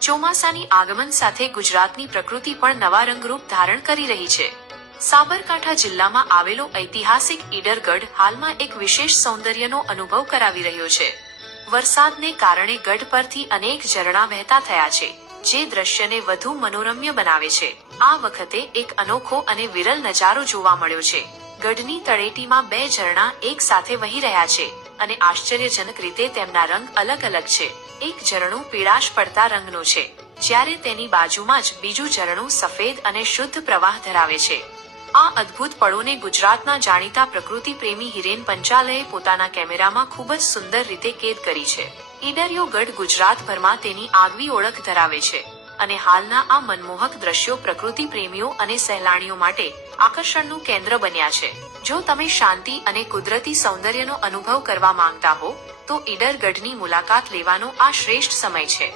ચોમાસાની આગમન સાથે ગુજરાતની પ્રકૃતિ પણ નવા રંગરૂપ ધારણ કરી રહી છે. સાબરકાંઠા જિલ્લામાં આવેલો ઐતિહાસિક ઈડરગઢ હાલમાં એક વિશેષ સૌંદર્યનો અનુભવ કરાવી રહ્યો છે. વરસાદને કારણે ગઢ પરથી અનેક ઝરણા વહેતા થયા છે, જે દ્રશ્યને વધુ મનોરમ્ય બનાવે છે. આ વખતે એક અનોખો અને વિરલ નજારો જોવા મળ્યો છે. ગઢની તળેટીમાં બે ઝરણા એક સાથે વહી રહ્યા છે અને આશ્ચર્યજનક રીતે તેમના રંગ અલગ અલગ છે. એક ઝરણું પીળાશ પડતા રંગનું છે, જ્યારે તેની બાજુમાં જ બીજું ઝરણું સફેદ અને શુદ્ધ પ્રવાહ ધરાવે છે. આ અદ્ભુત પળોને ગુજરાતના જાણીતા પ્રકૃતિ પ્રેમી હિરેન પંચાલએ પોતાના કેમેરામાં ખૂબ જ સુંદર રીતે કેદ કરી છે. ઈડરિયો ગઢ ગુજરાતભરમાં તેની આગવી ઓળખ ધરાવે છે અને હાલના આ મનમોહક દ્રશ્યો પ્રકૃતિ પ્રેમીઓ અને સહેલાણીઓ માટે આકર્ષણનું કેન્દ્ર બન્યા છે. જો તમે શાંતિ અને કુદરતી સૌંદર્યનો અનુભવ કરવા માંગતા હો તો ઈડરગઢની મુલાકાત લેવાનો આ શ્રેષ્ઠ સમય છે.